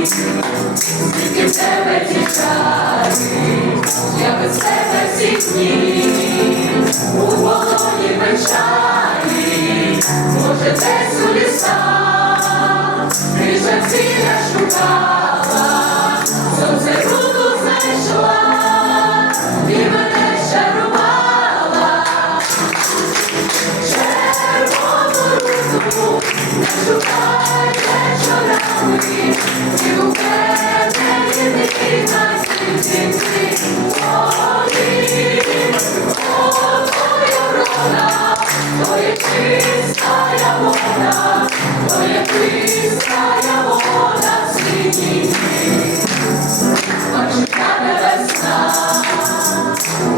Тільки в тебе тікати, я без тебе всі дні, у полоні печалі, може десь у лісах, ти же шукала, сонце руку знайшла, і мене щарувала, червону руку не шукай вечорами, і у мене єдина світі ти, Ой, о, твоя врода, твоя чистая вода, твоя чистая вода в світі. Бачу тебе весна,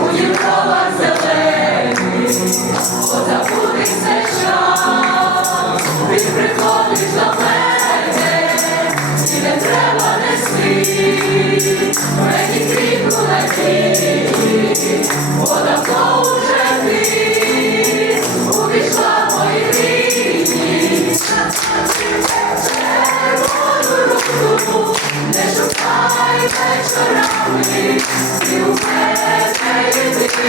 у Європах зелений, позабудеться час, ти приходиш